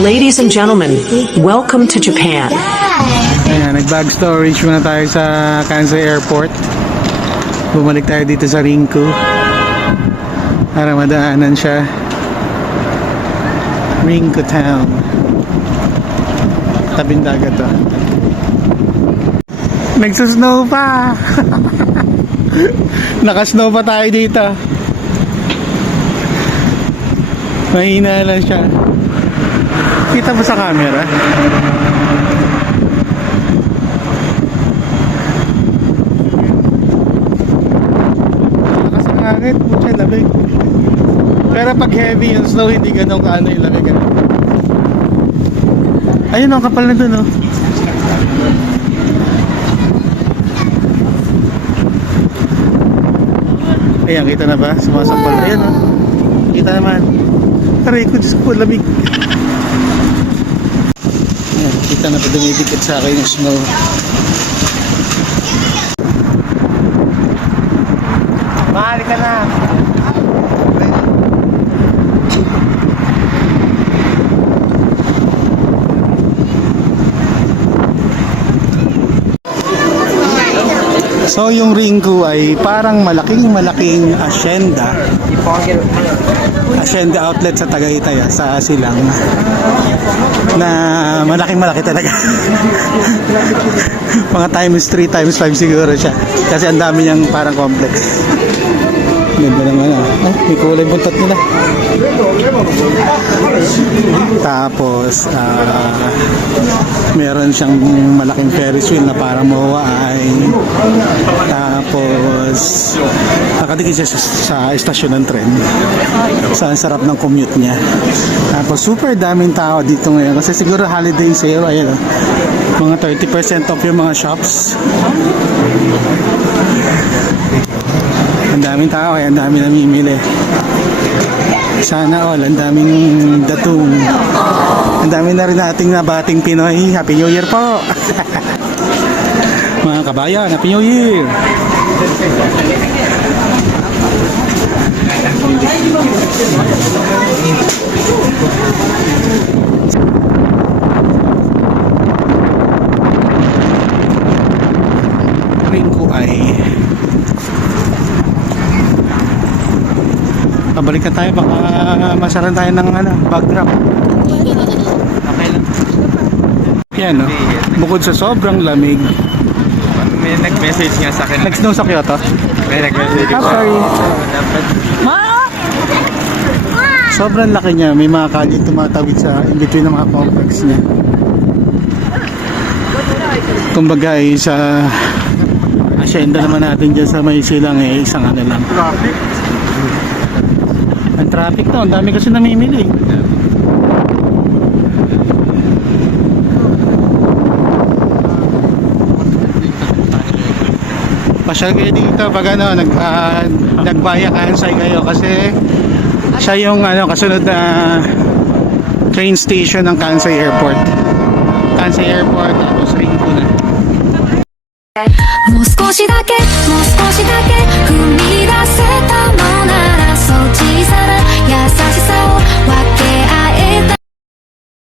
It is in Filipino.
Ladies and gentlemen, welcome to Japan. Ayan, nag-bag storage muna tayo sa Kansai Airport. Bumalik tayo dito sa Rinku para madaanan siya. Rinku Town. Tabing dagat to. Nagsusnow pa! Nakasnow pa tayo dito. Mahina lang siya. Kita mo sa camera? Lakas ang hangin, putya, lamig. Pero pag heavy yung snow, hindi ganun kaano yung lamig. Ayun, ang kapal na dun, oh. Ayan, kita na ba? Sumasampal. Ayan, oh. Kita naman. Aray ko, Diyos ko, lamig. Ayan, kita na pa dumidikit sa akin yung snow. Mahali ka na. So yung Rinku ay parang malaking asyenda outlet sa Tagaytay, sa Silang, na malaki talaga. Mga times 3 times 5 siguro siya kasi ang dami niyang parang complex. Ganda naman, oh, may kulay buntot nila. Tapos meron siyang malaking Ferris wheel na parang mawawain. Tapos nakadikit siya sa istasyon ng tren. Sa sarap ng commute niya. Tapos super daming tao dito ngayon kasi siguro holiday sale. Ayan, mga 30% off yung mga shops. Ang daming tao kaya ang daming namimili. Sana all, ang daming datung. Ang dami na rin nating nabating Pinoy. Happy New Year po! Mga kabayan, Happy New Year! Rinku ay pabalik na tayo, baka masaran tayo ng bag drop. Okay lang. Yan, no? Bukod sa sobrang lamig, May nag-message nga sa akin. nag-snow sa Kyoto. May nag-message I'm sorry. Sobrang laki niya, may mga kalye tumatawid sa in between ng mga complex niya. Kumbaga sa asyenda naman natin dyan sa may Silang isang lang. Ang traffic to, ang dami kasi namimili. Pasyal kayo dito pag nagbaya Kansai kayo kasi siya yung kasunod na train station ng Kansai Airport. Kansai Airport, tapos